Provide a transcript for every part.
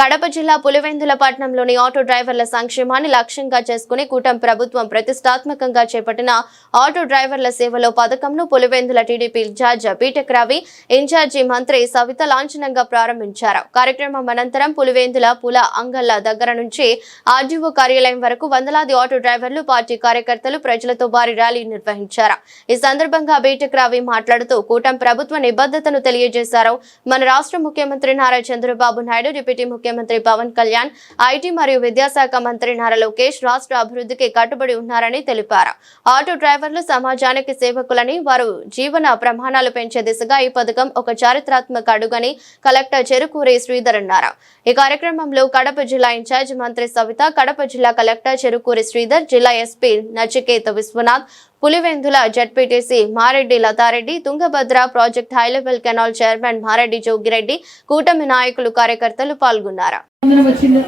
కడప జిల్లా పులివెందుల పట్టణంలోని ఆటో డ్రైవర్ల సంక్షేమాన్ని లక్ష్యంగా చేసుకుని కూటమి ప్రభుత్వం ప్రతిష్టాత్మకంగా చేపట్టిన ఆటో డ్రైవర్ల సేవలో పథకంను Pulivendula TDP incharge BTech Ravi incharge మంత్రి సవిత లాంఛనంగా ప్రారంభించారు. కార్యక్రమం అనంతరం పులివెందుల పుల అంగళ్ళ దగ్గర నుంచి ఆర్డీఓ కార్యాలయం వరకు వందలాది ఆటో డ్రైవర్లు పార్టీ కార్యకర్తలు ప్రజలతో భారీ ర్యాలీ నిర్వహించారు. ఈ సందర్భంగా బీటెక్ రవి మాట్లాడుతూ కూటమి ప్రభుత్వ నిబద్ధతను తెలియజేశారు. మన రాష్ట్ర ముఖ్యమంత్రి నారా చంద్రబాబు నాయుడు డిప్యూటీ ముఖ్యమంత్రి పవన్ కళ్యాణ్ ఐటీ మరియు విద్యాశాఖ మంత్రి నారా లోకేష్ రాష్ట్ర అభివృద్ధికి కట్టుబడి ఉన్నారని తెలిపారు. ఆటో డ్రైవర్లు సమాజానికి సేవకులని వారు జీవన ప్రమాణాలు పెంచే దిశగా ఈ పథకం ఒక చారిత్రాత్మక అడుగని కలెక్టర్ చెరుకూరి శ్రీధర్ అన్నారు. ఈ కార్యక్రమంలో కడప జిల్లా ఇన్ఛార్జ్ మంత్రి సవిత కడప జిల్లా కలెక్టర్ చెరుకూరి శ్రీధర్ జిల్లా SP Nachiketa Vishwanath Pulivendula ZPTC Mareddy Latha Reddy Tungabhadra project high level canal chairman Mareddy Jogi Reddy కూటమి నాయకులు కార్యకర్తలు పాల్గొన్నారు. వందనం వచ్చిందో?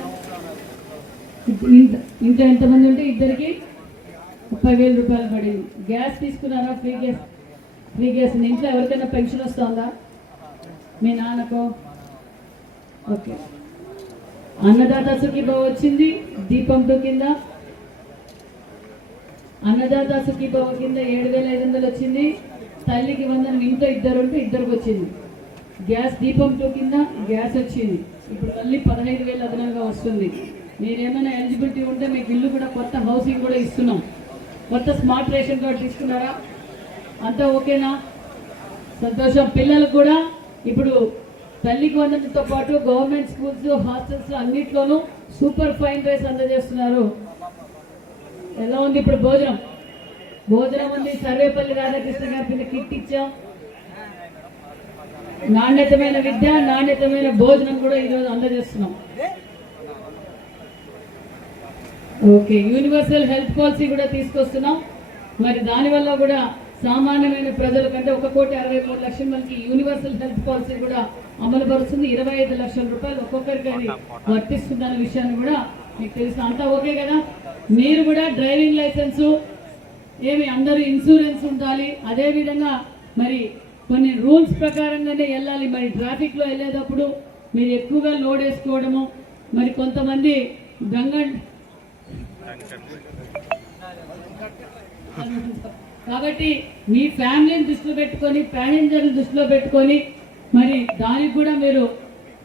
ఎంతమంది ఉంటే ఇద్దరికి ముప్పై వేల రూపాయలు పడింది. గ్యాస్ తీసుకున్నారా? Free gas. Free gas. ఇంట్లో ఎవరికైనా పెన్షన్ వస్తుందా? మీ నాన్నకో? ఓకే. అన్నదాత సుఖీభావ వచ్చింది. దీపంతో కింద అన్నదాత సుఖీభావ కింద ఏడు వేల ఐదు వందలు వచ్చింది. తల్లికి వందనం ఇంట్లో ఇద్దరు ఉంటే ఇద్దరికి వచ్చింది గ్యాస్ దీపం టూ కింద గ్యాస్ వచ్చింది. ఇప్పుడు మళ్ళీ పదహైదు వేలు అదనంగా వస్తుంది. మీరేమైనా ఎలిజిబిలిటీ ఉంటే మీకు ఇల్లు కూడా కొత్త హౌసింగ్ కూడా ఇస్తున్నాం. కొత్త స్మార్ట్ రేషన్ కార్డు తీసుకున్నారా? అంతా ఓకేనా? సంతోషం. పిల్లలకు కూడా ఇప్పుడు తల్లికి వందనతో పాటు గవర్నమెంట్ స్కూల్స్ హాస్టల్స్ అన్నిట్లోనూ సూపర్ ఫైన్ రైస్ అందజేస్తున్నారు. ఎలా ఉంది ఇప్పుడు భోజనం? భోజనం ఉంది. సర్వేపల్లి రాధాకృష్ణ గారి కిట్ ఇచ్చాం. నాణ్యతమైన విద్య నాణ్యతమైన భోజనం కూడా ఈరోజు అందజేస్తున్నాం. ఓకే యూనివర్సల్ హెల్త్ పాలసీ కూడా తీసుకొస్తున్నాం. మరి దానివల్ల కూడా సామాన్యమైన ప్రజల కంటే ఒక కోటి అరవై మూడు లక్షల మందికి యూనివర్సల్ హెల్త్ పాలసీ కూడా అమలుపరుస్తుంది. ఇరవై ఐదు లక్షల రూపాయలు ఒక్కొక్కరికి వర్తిస్తుందన్న విషయాన్ని కూడా మీకు తెలుసు అంతా ఓకే కదా? మీరు కూడా డ్రైవింగ్ లైసెన్సు ఏమి అందరూ ఇన్సూరెన్స్ ఉండాలి. అదే విధంగా మరి కొన్ని రూల్స్ ప్రకారంగానే వెళ్ళాలి. మరి ట్రాఫిక్లో వెళ్ళేటప్పుడు మీరు ఎక్కువగా లోడ్ వేసుకోవడము. మరి కొంతమంది గంగ కాబట్టి మీ ఫ్యామిలీని దృష్టిలో పెట్టుకొని ప్యాసింజర్ని దృష్టిలో పెట్టుకొని మరి దానికి కూడా మీరు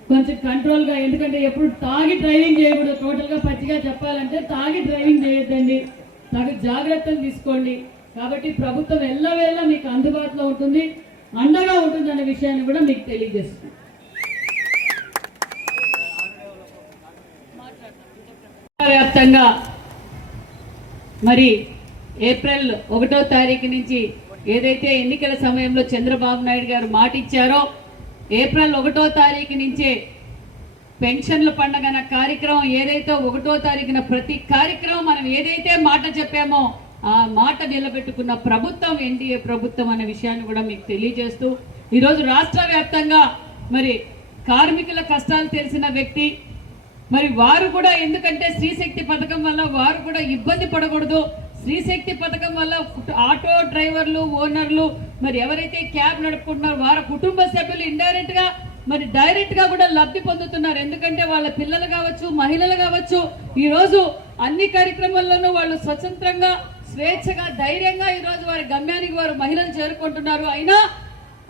కొంచెం కంట్రోల్గా ఎందుకంటే ఎప్పుడు తాగి డ్రైవింగ్ చేయకూడదు. టోటల్గా పచ్చిగా చెప్పాలంటే తాగి డ్రైవింగ్ చేయొద్దండి. తగు జాగ్రత్తలు తీసుకోండి. కాబట్టి ప్రభుత్వం ఎల్లవేళ మీకు అందుబాటులో ఉంటుంది అండగా ఉంటుంది అనే విషయాన్ని కూడా మీకు తెలియజేస్తుంది. వ్యాప్తంగా మరి ఏప్రిల్ ఒకటో తారీఖు నుంచి ఏదైతే ఎన్నికల సమయంలో చంద్రబాబు నాయుడు గారు మాట ఇచ్చారో ఏప్రిల్ ఒకటో తారీఖు నుంచే పెన్షన్ల పండగ అన్న కార్యక్రమం ఏదైతే ఒకటో తారీఖున ప్రతి కార్యక్రమం మనం ఏదైతే మాట చెప్పామో ఆ మాట నిలబెట్టుకున్న ప్రభుత్వం ఎన్డీఏ ప్రభుత్వం అనే విషయాన్ని కూడా మీకు తెలియజేస్తూ ఈరోజు రాష్ట్ర వ్యాప్తంగా మరి కార్మికుల కష్టాలు తెలిసిన వ్యక్తి మరి వారు కూడా ఎందుకంటే స్త్రీశక్తి పథకం వల్ల వారు కూడా ఇబ్బంది పడకూడదు. శ్రీశక్తి పథకం వల్ల ఆటో డ్రైవర్లు ఓనర్లు మరి ఎవరైతే క్యాబ్ నడుపుకుంటున్నారో వారి కుటుంబ సభ్యులు ఇండైరెక్ట్గా మరి డైరెక్ట్గా కూడా లబ్ధి పొందుతున్నారు. ఎందుకంటే వాళ్ళ పిల్లలు కావచ్చు మహిళలు కావచ్చు ఈ రోజు అన్ని కార్యక్రమాల్లోనూ వాళ్ళు స్వతంత్రంగా స్వేచ్ఛగా ధైర్యంగా ఈ రోజు వారి గమ్యానికి వారు మహిళలు చేరుకుంటున్నారు. అయినా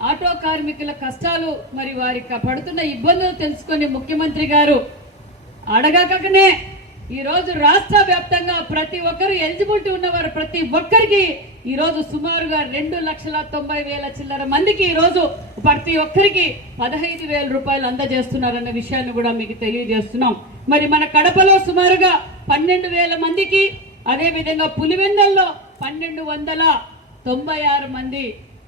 ఆటో కార్మికుల కష్టాలు మరి వారికి పడుతున్న ఇబ్బందులు తెలుసుకొని ముఖ్యమంత్రి గారు అడగకనే ఈరోజు రాష్ట్ర వ్యాప్తంగా ప్రతి ఒక్కరు ఎలిజిబిలిటీ ఉన్నవారు ప్రతి ఒక్కరికి ఈరోజు సుమారుగా రెండు లక్షల తొంభై వేల చిల్లర మందికి ఈ రోజు ప్రతి ఒక్కరికి పదహైదు వేల రూపాయలు అందజేస్తున్నారన్న విషయాన్ని కూడా మీకు తెలియజేస్తున్నాం. మరి మన కడపలో సుమారుగా పన్నెండు వేల మందికి అదేవిధంగా పులివెందల్లో పన్నెండు వందల తొంభై ఆరు మంది.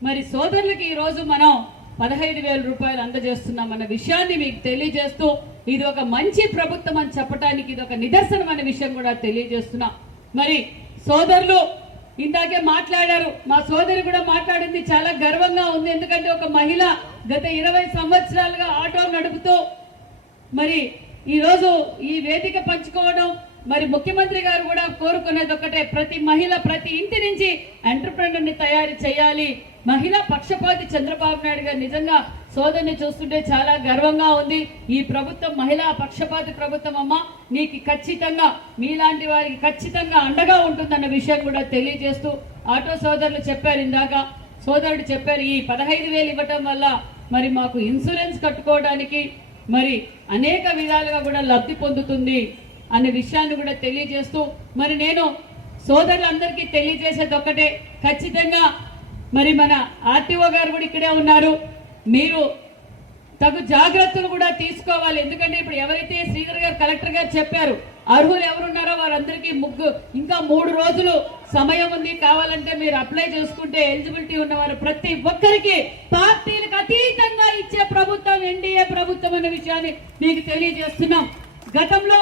మరి సోదరులకి ఈరోజు మనం పదహైదు వేల రూపాయలు అందజేస్తున్నాం అన్న విషయాన్ని మీకు తెలియజేస్తూ ఇది ఒక మంచి ప్రభుత్వం అని చెప్పడానికి ఇది ఒక నిదర్శనం అనే విషయం కూడా తెలియజేస్తున్నా. మరి సోదరులు ఇందాకే మాట్లాడారు మా సోదరి కూడా మాట్లాడింది చాలా గర్వంగా ఉంది. ఎందుకంటే ఒక మహిళ గత ఇరవై సంవత్సరాలుగా ఆటో నడుపుతూ మరి ఈరోజు ఈ వేదిక పంచుకోవడం మరి ముఖ్యమంత్రి గారు కూడా కోరుకునేది ఒకటే ప్రతి మహిళ ప్రతి ఇంటి నుంచి ఎంటర్ప్రీనర్ని తయారు చేయాలి. మహిళా పక్షపాతి చంద్రబాబు నాయుడు గారు నిజంగా సోదరిని చూస్తుంటే చాలా గర్వంగా ఉంది. ఈ ప్రభుత్వం మహిళా పక్షపాతి ప్రభుత్వం అమ్మ. నీకు ఖచ్చితంగా మీలాంటి వారికి ఖచ్చితంగా అండగా ఉంటుందన్న విషయం కూడా తెలియజేస్తూ ఆటో సోదరులు చెప్పారు ఇందాక. సోదరుడు చెప్పారు ఈ పదహైదు వేలు ఇవ్వటం వల్ల మరి మాకు ఇన్సూరెన్స్ కట్టుకోవడానికి మరి అనేక విధాలుగా కూడా లబ్ధి పొందుతుంది. అనే విషయాన్ని కూడా తెలియజేస్తూ మరి నేను సోదరులందరికీ తెలియజేసేది ఒక్కటే. ఖచ్చితంగా మరి మన ఆర్టీఓ గారు కూడా ఇక్కడే ఉన్నారు. మీరు తగు జాగ్రత్తలు కూడా తీసుకోవాలి. ఎందుకంటే ఇప్పుడు ఎవరైతే శ్రీధర్ గారు కలెక్టర్ గారు చెప్పారు అర్హులు ఎవరున్నారో వారందరికీ ముగ్గు ఇంకా మూడు రోజులు సమయం ఉంది. కావాలంటే మీరు అప్లై చేసుకుంటే ఎలిజిబిలిటీ ఉన్నవారు ప్రతి ఒక్కరికి పార్టీలకు అతీతంగా ఇచ్చే ప్రభుత్వం ఎన్డీఏ ప్రభుత్వం అనే విషయాన్ని మీకు తెలియజేస్తున్నాం. గతంలో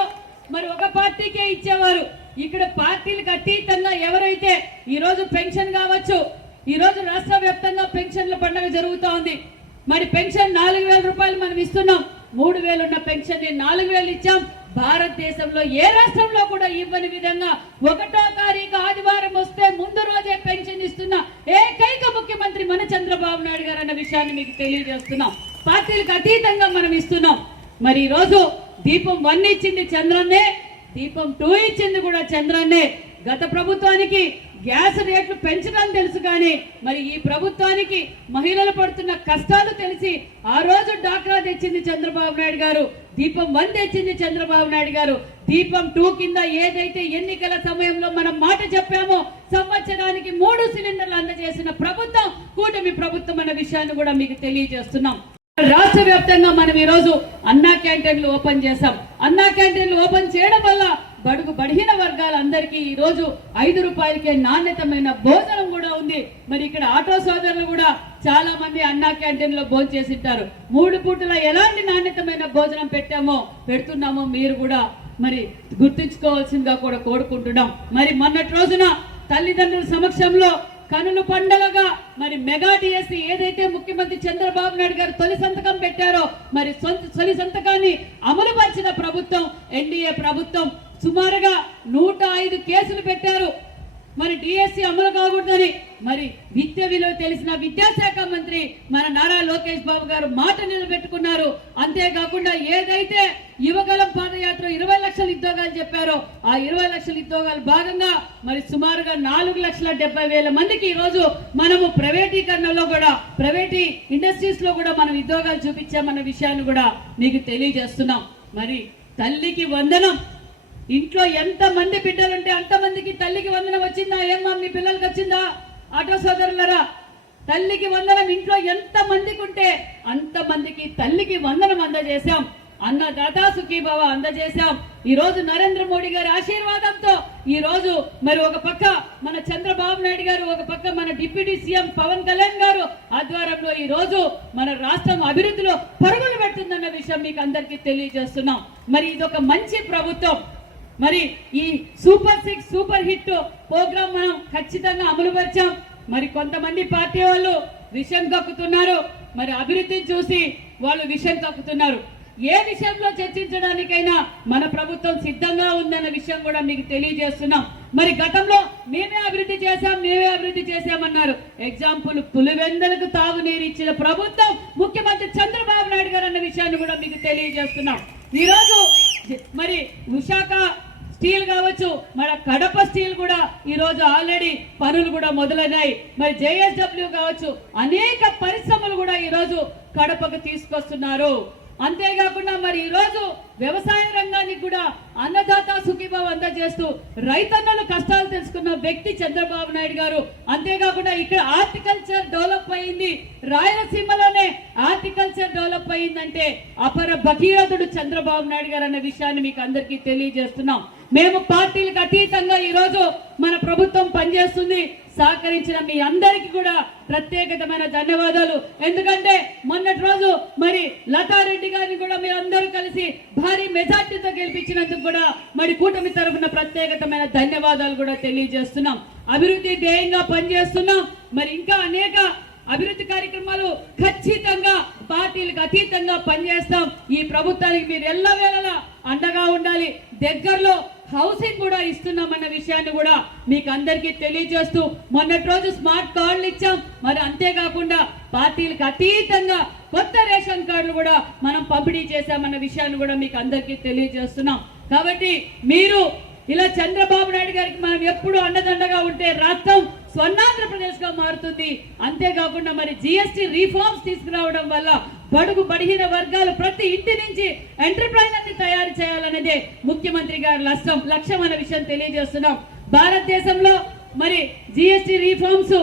మరి ఒక పార్టీకే ఇచ్చేవారు. ఇక్కడ పార్టీలకు అతీతంగా ఎవరైతే ఈ రోజు పెన్షన్ కావచ్చు ఈ రోజు రాష్ట్ర వ్యాప్తంగా పెన్షన్ల పండుగ జరుగుతూ ఉంది. మరి పెన్షన్ నాలుగు వేల రూపాయలు మనం ఇస్తున్నాం. మూడు ఉన్న పెన్షన్ నాలుగు వేలు ఇచ్చాం. భారతదేశంలో ఏ రాష్ట్రంలో కూడా ఇవ్వని విధంగా ఒకటో తారీఖు ఆదివారం వస్తే ముందు రోజే పెన్షన్ ఇస్తున్న ఏకైక ముఖ్యమంత్రి మన చంద్రబాబు నాయుడు గారు అన్న విషయాన్ని మీకు తెలియజేస్తున్నాం. పార్టీలకు అతీతంగా మనం ఇస్తున్నాం. మరి ఈ రోజు దీపం వన్ ఇచ్చింది చంద్రన్నే దీపం టూ ఇచ్చింది కూడా చంద్రన్నే. గత ప్రభుత్వానికి గ్యాస్ రేట్లు పెంచడం తెలుసు కానీ మరి ఈ ప్రభుత్వానికి మహిళలు పడుతున్న కష్టాలు తెలిసి ఆ రోజు డాక్రా తెచ్చింది చంద్రబాబు నాయుడు గారు. దీపం వన్ తెచ్చింది చంద్రబాబు నాయుడు గారు. దీపం టూ కింద ఏదైతే ఎన్నికల సమయంలో మనం మాట చెప్పామో సంవత్సరానికి మూడు సిలిండర్లు అందజేసిన ప్రభుత్వం కూటమి ప్రభుత్వం అన్న విషయాన్ని కూడా మీకు తెలియజేస్తున్నాం. రాష్ట్ర వ్యాప్తంగా మనం ఈ రోజు అన్నా క్యాంటీన్లు ఓపెన్ చేశాం. అన్నా క్యాంటీన్లు ఓపెన్ చేయడం వల్ల బడుగు బడిహీన వర్గాలందరికీ ఈరోజు ఐదు రూపాయలకే నాణ్యతమైన భోజనం కూడా ఉంది. మరి ఇక్కడ ఆటో సోదరులు కూడా చాలా మంది అన్నా క్యాంటీన్లో భోజనం చేసింటారు మూడు పూటల ఎలాంటి నాణ్యతమైన భోజనం పెట్టామో పెడుతున్నామో మీరు కూడా మరి గుర్తుంచుకోవాల్సిందిగా కూడా కోరుకుంటున్నాం. మరి మొన్నటి రోజున తల్లిదండ్రుల సమక్షంలో కనులు పండగగా మరి మెగా డిఎస్సి ఏదైతే ముఖ్యమంత్రి చంద్రబాబు నాయుడు గారు తొలి సంతకం పెట్టారో మరి సొంత తొలి సంతకాన్ని అమలుపరిచిన ప్రభుత్వం ఎన్డీఏ ప్రభుత్వం సుమారుగా నూట ఐదు కేసులు పెట్టారు. మరి డిఎస్సి అమలు కాకూడదని మరి విద్య విలువ తెలిసిన విద్యాశాఖ మంత్రి మన నారా లోకేష్ బాబు గారు మాట నిలబెట్టుకున్నారు. అంతేకాకుండా ఏదైతే యువగలం పాదయాత్ర ఇరవై లక్షల ఉద్యోగాలు చెప్పారో. ఆ ఇరవై లక్షల ఉద్యోగాలు భాగంగా మరి సుమారుగా నాలుగు లక్షల డెబ్బై వేల మందికి ఈ రోజు మనము ప్రైవేటీకరణలో కూడా ప్రైవేటీ ఇండస్ట్రీస్లో కూడా మనం ఉద్యోగాలు చూపించామన్న విషయాన్ని కూడా మీకు తెలియజేస్తున్నాం. మరి తల్లికి వందనం. ఇంట్లో ఎంత మంది బిడ్డలుంటే అంతమందికి తల్లికి వందనం వచ్చిందా? ఏమ్మా మీ పిల్లలకి వచ్చిందా? ఆటో సోదరులరా తల్లికి వందనం ఇంట్లో ఎంత మందికి ఉంటే అంతమందికి తల్లికి వందనం అందజేశాం. అన్న అన్నదాత సుఖీభావ అందజేశాం. ఈ రోజు నరేంద్ర మోడీ గారి ఆశీర్వాదంతో ఈ రోజు మరి ఒక పక్క మన చంద్రబాబు నాయుడు గారు ఒక పక్క మన డిప్యూటీ సీఎం పవన్ కళ్యాణ్ గారు ఆధ్వర్యంలో ఈ రోజు మన రాష్ట్రం అభివృద్ధిలో పరుగులు పెడుతుందన్న విషయం మీకు అందరికీ తెలియజేస్తున్నాం. మరి ఇదొక మంచి ప్రభుత్వం. మరి ఈ super six super hit programme మనం ఖచ్చితంగా అమలు పరిచాం. మరి కొంతమంది పార్టీ వాళ్ళు విషయం కక్కుతున్నారు. మరి అభివృద్ధిని చూసి వాళ్ళు విషయం కక్కుతున్నారు. ఏ విషయంలో చర్చించడానికైనా మన ప్రభుత్వం సిద్ధంగా ఉందన్న విషయం కూడా మీకు తెలియజేస్తున్నాం. మరి గతంలో మేమే అభివృద్ధి చేశాం మేమే అభివృద్ధి చేశామన్నారు. ఎగ్జాంపుల్ పులివెందలకు తాగునీరు ఇచ్చిన ప్రభుత్వం ముఖ్యమంత్రి చంద్రబాబు నాయుడు గారు అన్న విషయాన్ని కూడా మీకు తెలియజేస్తున్నాం. ఈరోజు మరి విశాఖ స్టీల్ కావచ్చు మన కడప స్టీల్ కూడా ఈరోజు ఆల్రెడీ పనులు కూడా మొదలైనాయి మరి జేఎస్డబ్ల్యూ కావచ్చు అనేక పరిశ్రమలు కూడా ఈరోజు కడపకు తీసుకొస్తున్నారు. అంతేకాకుండా మరి ఈరోజు వ్యవసాయ రంగానికి కూడా అన్నదాత సుఖీభావ అందజేస్తూ రైతన్నలు కష్టాలు తెలుసుకున్న వ్యక్తి చంద్రబాబు నాయుడు గారు. అంతేకాకుండా ఇక్కడ హార్టికల్చర్ డెవలప్ అయింది. రాయలసీమలోనే హార్టికల్చర్ డెవలప్ అయిందంటే అపర భగీరథుడు చంద్రబాబు నాయుడు గారు అన్న విషయాన్ని మీకు అందరికీ తెలియజేస్తున్నాం. మేము పార్టీలకు అతీతంగా ఈరోజు మన ప్రభుత్వం పనిచేస్తుంది. సహకరించిన మీ అందరికీ కూడా ప్రత్యేకతమైన ధన్యవాదాలు. ఎందుకంటే మొన్నటి రోజు మరి లతారెడ్డి గారిని కూడా మీరు అందరూ కలిసి భారీ మెజార్టీతో గెలిపించినందుకు కూడా మరి కూటమి తరఫున ప్రత్యేకతమైన ధన్యవాదాలు కూడా తెలియజేస్తున్నాం. అభివృద్ధి ధ్యేయంగా పనిచేస్తున్నాం. మరి ఇంకా అనేక అభివృద్ధి కార్యక్రమాలు ఖచ్చితంగా పార్టీలకు అతీతంగా పనిచేస్తాం. ఈ ప్రభుత్వానికి మీరు ఎల్లవేళలా అండగా ఉండాలి. దగ్గరలో హౌసింగ్ కూడా ఇస్తున్నామన్న విషయాన్ని కూడా మీకు అందరికీ తెలియజేస్తూ మొన్నటి రోజు స్మార్ట్ కార్డులు ఇచ్చాం. మరి అంతేకాకుండా పార్టీలకు అతీతంగా కొత్త రేషన్ కార్డులు కూడా మనం పంపిణీ చేశామన్న విషయాన్ని కూడా మీకు అందరికీ తెలియజేస్తున్నాం. కాబట్టి మీరు ఇలా చంద్రబాబు నాయుడు గారికి మనం ఎప్పుడు అండదండగా ఉంటే రాష్ట్రం స్వర్ణాంధ్రప్రదేశ్గా మారుతుంది. అంతేకాకుండా మరి జిఎస్టి రీఫార్మ్స్ తీసుకురావడం వల్ల బడుగు బడిహీన వర్గాలు ప్రతి ఇంటి నుంచి ఎంటర్ప్రైనర్ని తయారు చేయాలనేదే ముఖ్యమంత్రి గారి లక్ష్యం లక్ష్యం అనే విషయం తెలియజేస్తున్నాం. భారతదేశంలో మరి జిఎస్టి రీఫార్మ్స్